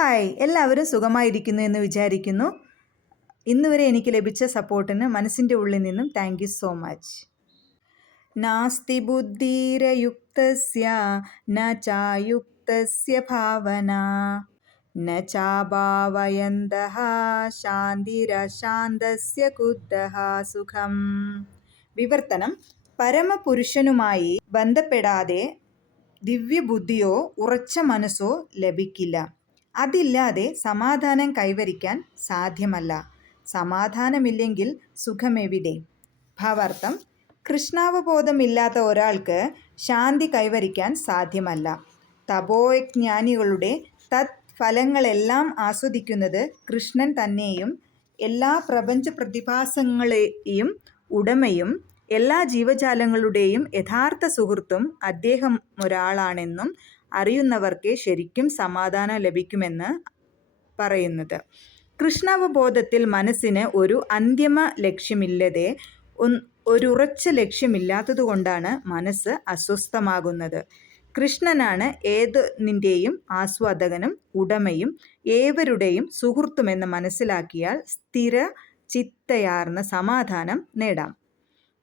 Hi, എല്ലാവരും സുഖമായിരിക്കുന്നു എന്ന് വിചാരിക്കുന്നു. ഇന്നുവരെ എനിക്ക് ലഭിച്ച സപ്പോർട്ടിന് മനസ്സിൻ്റെ ഉള്ളിൽ നിന്നും താങ്ക് യു സോ മച്ച്. നാസ്തി ബുദ്ധിരയുക്തസ്യ ന ചായുക്തസ്യ ഭാവന ന ചാഭാവയന്തഃ ശാന്തിരശാന്തസ്യ കുതഃ സുഖം. വിവർത്തനം: പരമപുരുഷനുമായി ബന്ധപ്പെടാതെ ദിവ്യബുദ്ധിയോ ഉറച്ച മനസ്സോ ലഭിക്കില്ല. അതില്ലാതെ സമാധാനം കൈവരിക്കാൻ സാധ്യമല്ല. സമാധാനമില്ലെങ്കിൽ സുഖമെവിടെ? ഭാവാർത്ഥം: കൃഷ്ണാവബോധമില്ലാത്ത ഒരാൾക്ക് ശാന്തി കൈവരിക്കാൻ സാധ്യമല്ല. തപോജ്ഞാനികളുടെ ഫലങ്ങളെല്ലാം ആസ്വദിക്കുന്നത് കൃഷ്ണൻ തന്നെയും എല്ലാ പ്രപഞ്ച പ്രതിഭാസങ്ങളെയും ഉടമയും എല്ലാ ജീവജാലങ്ങളുടെയും യഥാർത്ഥ സുഹൃത്തും അദ്ദേഹം ഒരാളാണെന്നും അറിയുന്നവർക്കേ ശരിക്കും സമാധാനം ലഭിക്കുമെന്ന് പറയുന്നത്. കൃഷ്ണാവബോധത്തിൽ മനസ്സിന് ഒരു അന്തിമ ലക്ഷ്യമില്ലതെ ഒരുറച്ച ലക്ഷ്യമില്ലാത്തതുകൊണ്ടാണ് മനസ്സ് അസ്വസ്ഥമാകുന്നത്. കൃഷ്ണനാണ് ഏതൊന്നിൻ്റെയും ആസ്വാദകനും ഉടമയും ഏവരുടെയും സുഹൃത്തുമെന്ന് മനസ്സിലാക്കിയാൽ സ്ഥിര ചിത്തയാർന്ന സമാധാനം നേടാം.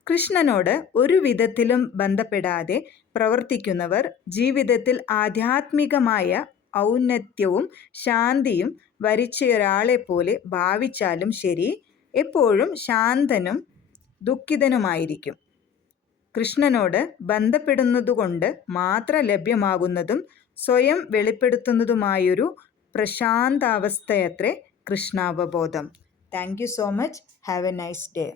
കൃഷ്ണനോട് ഒരു വിധത്തിലും ബന്ധപ്പെടാതെ പ്രവർത്തിക്കുന്നവർ ജീവിതത്തിൽ ആധ്യാത്മികമായ ഔന്നത്യവും ശാന്തിയും വരിച്ചയൊരാളെപ്പോലെ ഭാവിച്ചാലും ശരി, എപ്പോഴും ശാന്തനും ദുഃഖിതനുമായിരിക്കും. കൃഷ്ണനോട് ബന്ധപ്പെടുന്നതുകൊണ്ട് മാത്രം ലഭ്യമാകുന്നതും സ്വയം വെളിപ്പെടുത്തുന്നതുമായൊരു പ്രശാന്താവസ്ഥയത്രേ കൃഷ്ണാവബോധം. Thank you so much. Have a nice day.